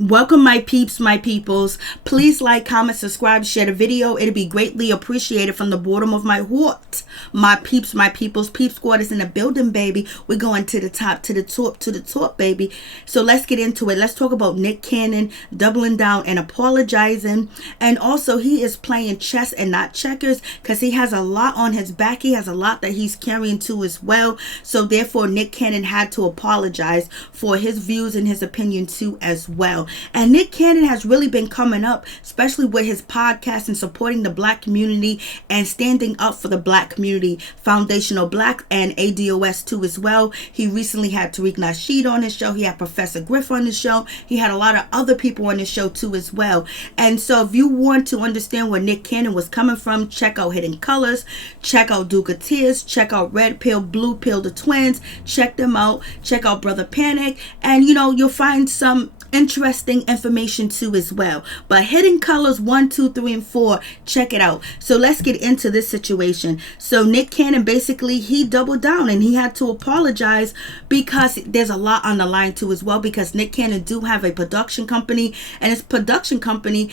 Welcome, my peeps, my peoples. Please like, comment, subscribe, share the video. It'll be greatly appreciated from the bottom of my heart. My peeps, my peoples. Peep Squad is in the building, baby. We're going to the top, to the top, to the top, baby. So let's get into it. Let's talk about Nick Cannon doubling down and apologizing. And also, he is playing chess and not checkers because he has a lot on his back. He has a lot that he's carrying too as well. So therefore, Nick Cannon had to apologize for his views and his opinion too as well. And Nick Cannon has really been coming up, especially with his podcast and supporting the black community and standing up for the black community, Foundational Black and ADOS too as well. He recently had Tariq Nasheed on his show. He had Professor Griff on his show. He had a lot of other people on his show too as well. And so if you want to understand where Nick Cannon was coming from, check out Hidden Colors, check out Duke of Tears, check out Red Pill, Blue Pill, the twins. Check them out. Check out Brother Panic. And you'll find some interesting information too as well. But Hidden Colors 1, 2, 3, and 4, check it out. So let's get into this situation. So Nick Cannon, basically, he doubled down and he had to apologize because there's a lot on the line too as well, because Nick Cannon do have a production company, and his production company,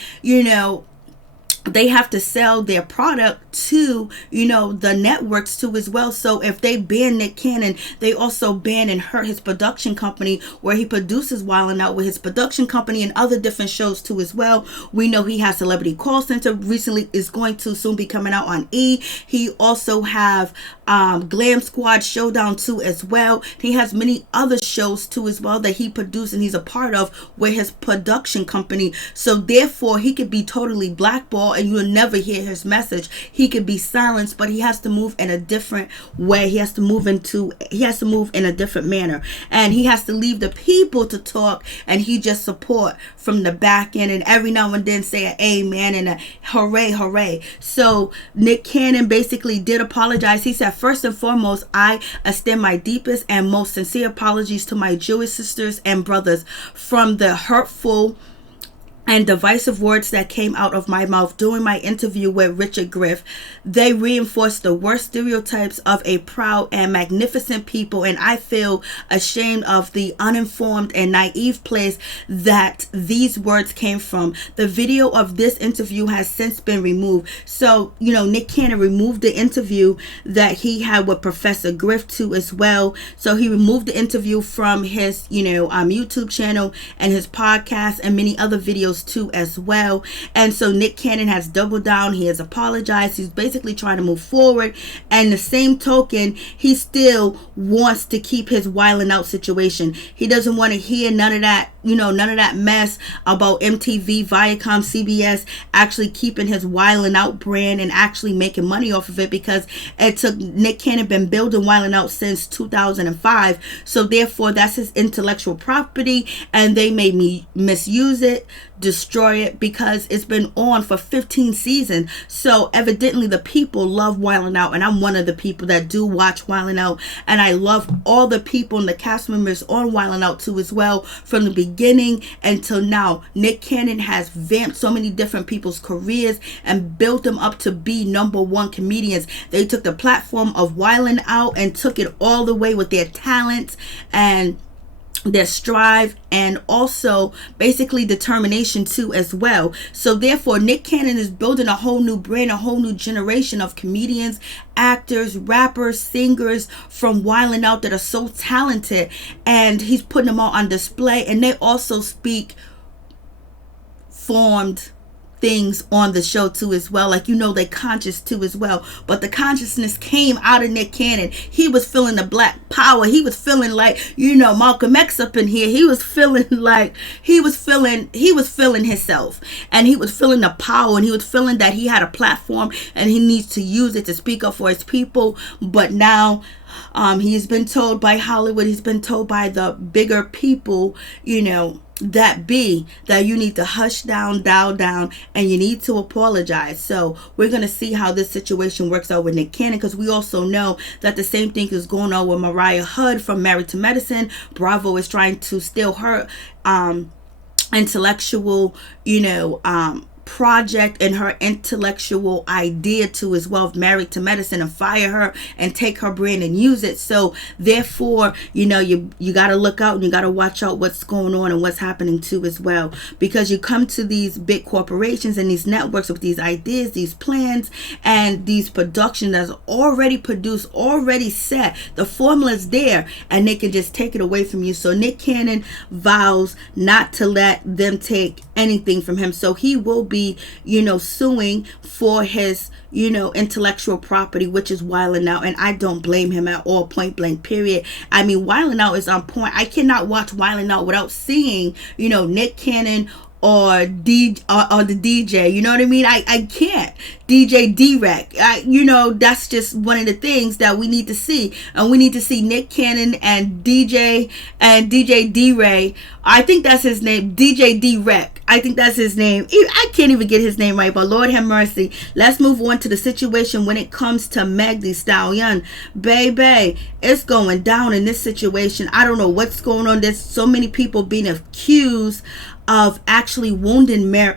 they have to sell their product to, the networks too as well. So if they ban Nick Cannon, they also ban and hurt his production company where he produces Wildin' Out with his production company and other different shows too as well. We know he has Celebrity Call Center recently, is going to soon be coming out on E. He also have Glam Squad Showdown too as well. He has many other shows too as well that he produced and he's a part of with his production company. So therefore, he could be totally blackballed and you'll never hear his message. He could be silenced, but he has to move in a different way. He has to move in a different manner, and he has to leave the people to talk, and he just support from the back end and every now and then say an amen and a hooray, hooray. So Nick Cannon basically did apologize. He said, first and foremost, I extend my deepest and most sincere apologies to my Jewish sisters and brothers from the hurtful and divisive words that came out of my mouth during my interview with Richard Griff. They reinforced the worst stereotypes of a proud and magnificent people, and I feel ashamed of the uninformed and naive place that these words came from. The video of this interview has since been removed. So, Nick Cannon removed the interview that he had with Professor Griff too as well. So he removed the interview from his, YouTube channel and his podcast and many other videos too as well. And so Nick Cannon has doubled down. He has apologized. He's basically trying to move forward, and the same token, he still wants to keep his Wildin' Out situation. He doesn't want to hear none of that, none of that mess about MTV, Viacom, CBS actually keeping his Wildin' Out brand and actually making money off of it, because it took Nick Cannon been building Wildin' Out since 2005. So therefore, that's his intellectual property, and they may misuse it, destroy it, because it's been on for 15 seasons. So evidently the people love Wildin' Out, and I'm one of the people that do watch Wildin' Out, and I love all the people and the cast members on Wildin' Out too as well, from the beginning until now. Nick Cannon has vamped so many different people's careers and built them up to be #1 comedians. They took the platform of Wildin' Out and took it all the way with their talents and their strive, and also basically determination too as well. So therefore, Nick Cannon is building a whole new brand, a whole new generation of comedians, actors, rappers, singers from Wildin' Out that are so talented, and he's putting them all on display. And they also speak formed things on the show too as well, like they conscious too as well. But the consciousness came out of Nick Cannon. He was feeling the black power. He was feeling like Malcolm X up in here. He was feeling like he was feeling himself, and he was feeling the power, and he was feeling that he had a platform and he needs to use it to speak up for his people. But now he's been told by Hollywood, he's been told by the bigger people, that you need to hush down, dial down, and you need to apologize. So we're going to see how this situation works out with Nick Cannon, because we also know that the same thing is going on with Mariah Hood from Married to Medicine. Bravo is trying to steal her intellectual, project and her intellectual idea to as well, Married to Medicine, and fire her and take her brand and use it. So therefore, you got to look out and you got to watch out what's going on and what's happening too as well, because you come to these big corporations and these networks with these ideas, these plans, and these production that's already produced, already set. The formula's there, and they can just take it away from you. So Nick Cannon vows not to let them take anything from him. So he will be, suing for his, intellectual property, which is Wildin' Out. And I don't blame him at all, point blank, period. I mean, Wildin' Out is on point. I cannot watch Wildin' Out without seeing, Nick Cannon or the DJ, you know what I mean? I can't. DJ D-Rec, that's just one of the things that we need to see. And we need to see Nick Cannon and DJ D-Ray. I think that's his name, DJ D-Rec. I think that's his name. I can't even get his name right, but Lord have mercy. Let's move on to the situation when it comes to Meg Thee Stallion. Baby, it's going down in this situation. I don't know what's going on. There's so many people being accused of actually wounding Meg,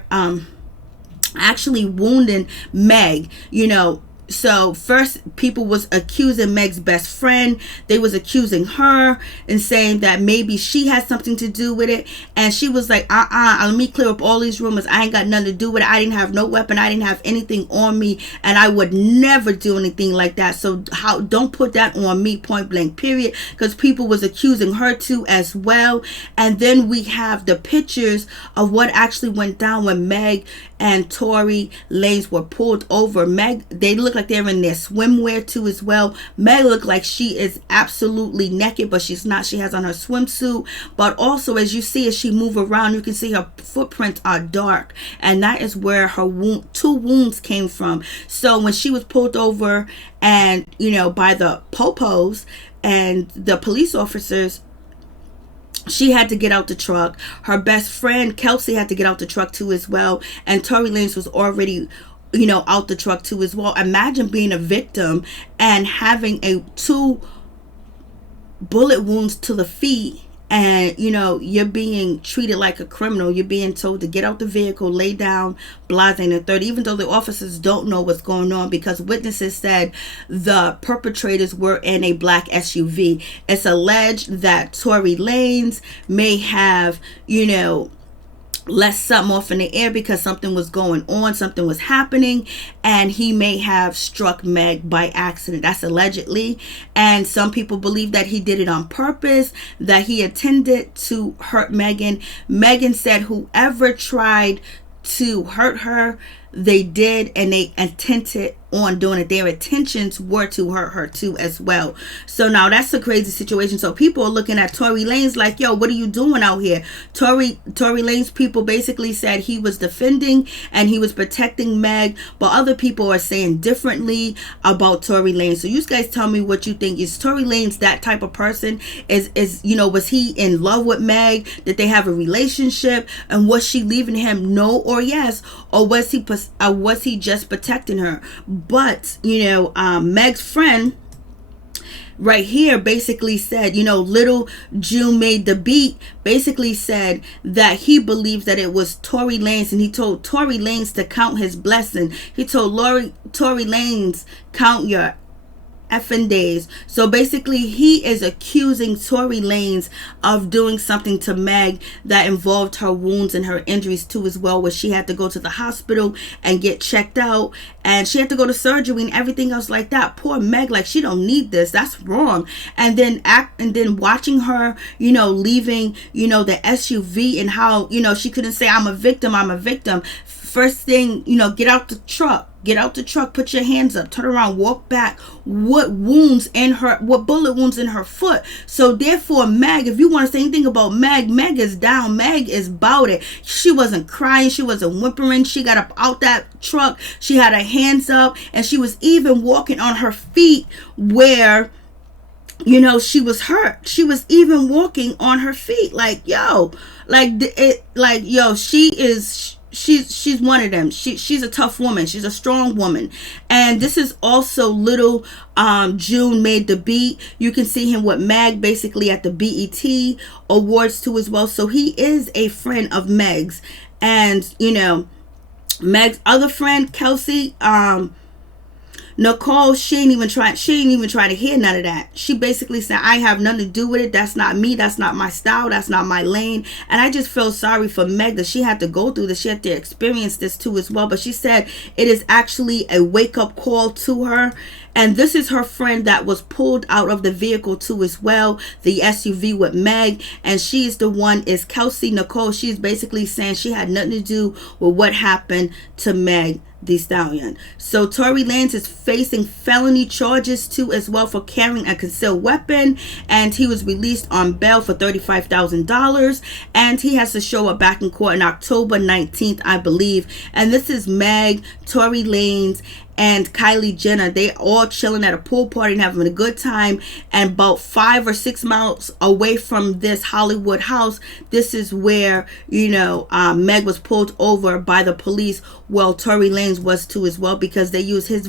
So first, people was accusing Meg's best friend. They was accusing her and saying that maybe she had something to do with it. And she was like, let me clear up all these rumors. I ain't got nothing to do with it. I didn't have no weapon. I didn't have anything on me. And I would never do anything like that. So don't put that on me, point blank, period. Because people was accusing her too as well. And then we have the pictures of what actually went down when Meg and Tory Lanez were pulled over. Meg, they look like they're in their swimwear too as well. Meg looked like she is absolutely naked, but she's not. She has on her swimsuit. But also, as you see, as she move around, you can see her footprints are dark, and that is where her two wounds came from. So when she was pulled over, and by the popos and the police officers, she had to get out the truck. Her best friend Kelsey had to get out the truck too as well, and Tory Lanez was already out the truck too as well. Imagine being a victim and having two bullet wounds to the feet, and you're being treated like a criminal. You're being told to get out the vehicle, lay down, blase and the third, even though the officers don't know what's going on, because witnesses said the perpetrators were in a black SUV. It's alleged that Tory Lanez may have let something off in the air because something was going on, something was happening, and he may have struck Meg by accident. That's allegedly. And some people believe that he did it on purpose, that he intended to hurt Megan. Megan said whoever tried to hurt her, they did, and they intended on doing it. Their intentions were to hurt her too as well. So now that's a crazy situation. So people are looking at Tory Lanez like, yo, what are you doing out here? Tory Lanez people basically said he was defending and he was protecting Meg, but other people are saying differently about Tory Lanez. So you guys tell me what you think. Is Tory Lanez that type of person? Is was he in love with Meg? Did they have a relationship? And was she leaving him, no or yes? Or was he just protecting her? But Meg's friend right here basically said, Little June Made the Beat basically said that he believes that it was Tory Lanez, and he told Tory Lanez to count his blessing. He told Tory Lanez, count your effing days. So basically he is accusing Tory Lanez of doing something to Meg that involved her wounds and her injuries too as well, where she had to go to the hospital and get checked out, and she had to go to surgery and everything else like that. Poor Meg, like, she don't need this. That's wrong. And then watching her leaving the SUV, and how she couldn't say I'm a victim. First thing, get out the truck, put your hands up, turn around, walk back. What bullet wounds in her foot? So therefore, Meg, if you want to say anything about Meg is down. Meg is about it. She wasn't crying. She wasn't whimpering. She got up out that truck. She had her hands up, and she was even walking on her feet where she was hurt. She was even walking on her feet. She's one of them. She's a tough woman. She's a strong woman. And this is also Little June Made the Beat. You can see him with Meg basically at the BET Awards too as well. So he is a friend of Meg's. And Meg's other friend, Kelsey, Nicole, she ain't even try to hear none of that. She basically said, I have nothing to do with it. That's not me. That's not my style. That's not my lane. And I just feel sorry for Meg that she had to go through this. She had to experience this too as well. But she said it is actually a wake-up call to her. And this is her friend that was pulled out of the vehicle too as well, the SUV with Meg. And she is the one, is Kelsey Nicole. She's basically saying she had nothing to do with what happened to Meg Thee Stallion. So Tory Lanez is facing felony charges too as well for carrying a concealed weapon, and he was released on bail for $35,000, and he has to show up back in court on October 19th, I believe. And this is Meg, Tory Lanez, and Kylie Jenner. They all chilling at a pool party and having a good time. And about 5 or 6 miles away from this Hollywood house, this is where, Meg was pulled over by the police. Well, Tory Lanez was too as well, because they used his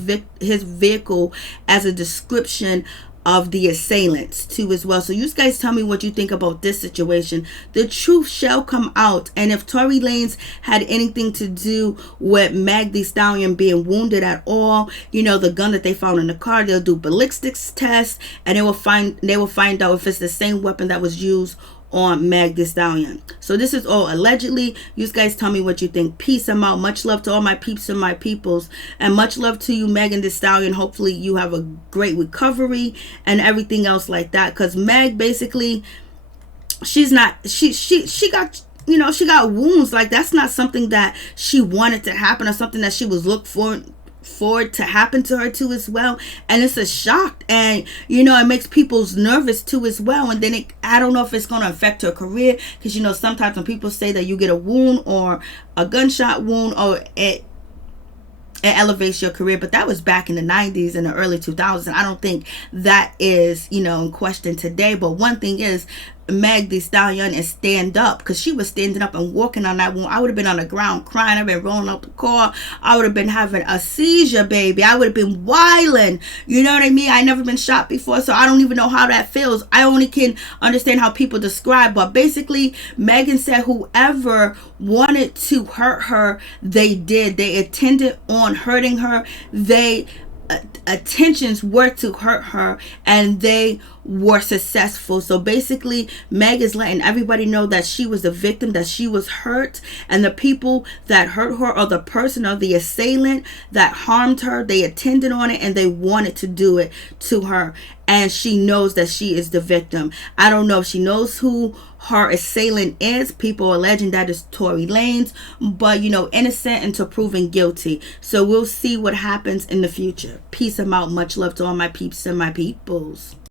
vehicle as a description of the assailants too as well. So you guys tell me what you think about this situation. The truth shall come out, and if Tory Lanez had anything to do with Meg Thee Stallion being wounded at all, the gun that they found in the car, they'll do ballistics tests, and they will find out if it's the same weapon that was used on Meg Thee Stallion. So this is all allegedly. You guys tell me what you think. Peace. I'm out. Much love to all my peeps and my peoples, and much love to you, Megan Thee Stallion. Hopefully you have a great recovery and everything else like that, because Meg basically, she's not, she got, she got wounds. Like, that's not something that she wanted to happen, or something that she was looked for to happen to her too as well. And it's a shock, and it makes people nervous too as well. And then I don't know if it's going to affect her career, because sometimes when people say that you get a wound or a gunshot wound, or it elevates your career, but that was back in the 90s and the early 2000s. I don't think that is in question today. But one thing is, Meg Thee Stallion is stand up, because she was standing up and walking on that wound. I would have been on the ground crying. I've been rolling up the car. I would have been having a seizure, baby. I would have been wilding. You know what I mean? I never been shot before, so I don't even know how that feels. I only can understand how people describe. But basically, Megan said whoever wanted to hurt her, they did. They intended on hurting her. They attentions were to hurt her, and they were successful. So basically, Meg is letting everybody know that she was the victim, that she was hurt, and the people that hurt her, or the person, or the assailant that harmed her, they intended on it, and they wanted to do it to her. And she knows that she is the victim. I don't know if she knows who her assailant is. People are alleging that it's Tory Lanez, but innocent until proven guilty. So we'll see what happens in the future. Peace. I'm out. Much love to all my peeps and my peoples.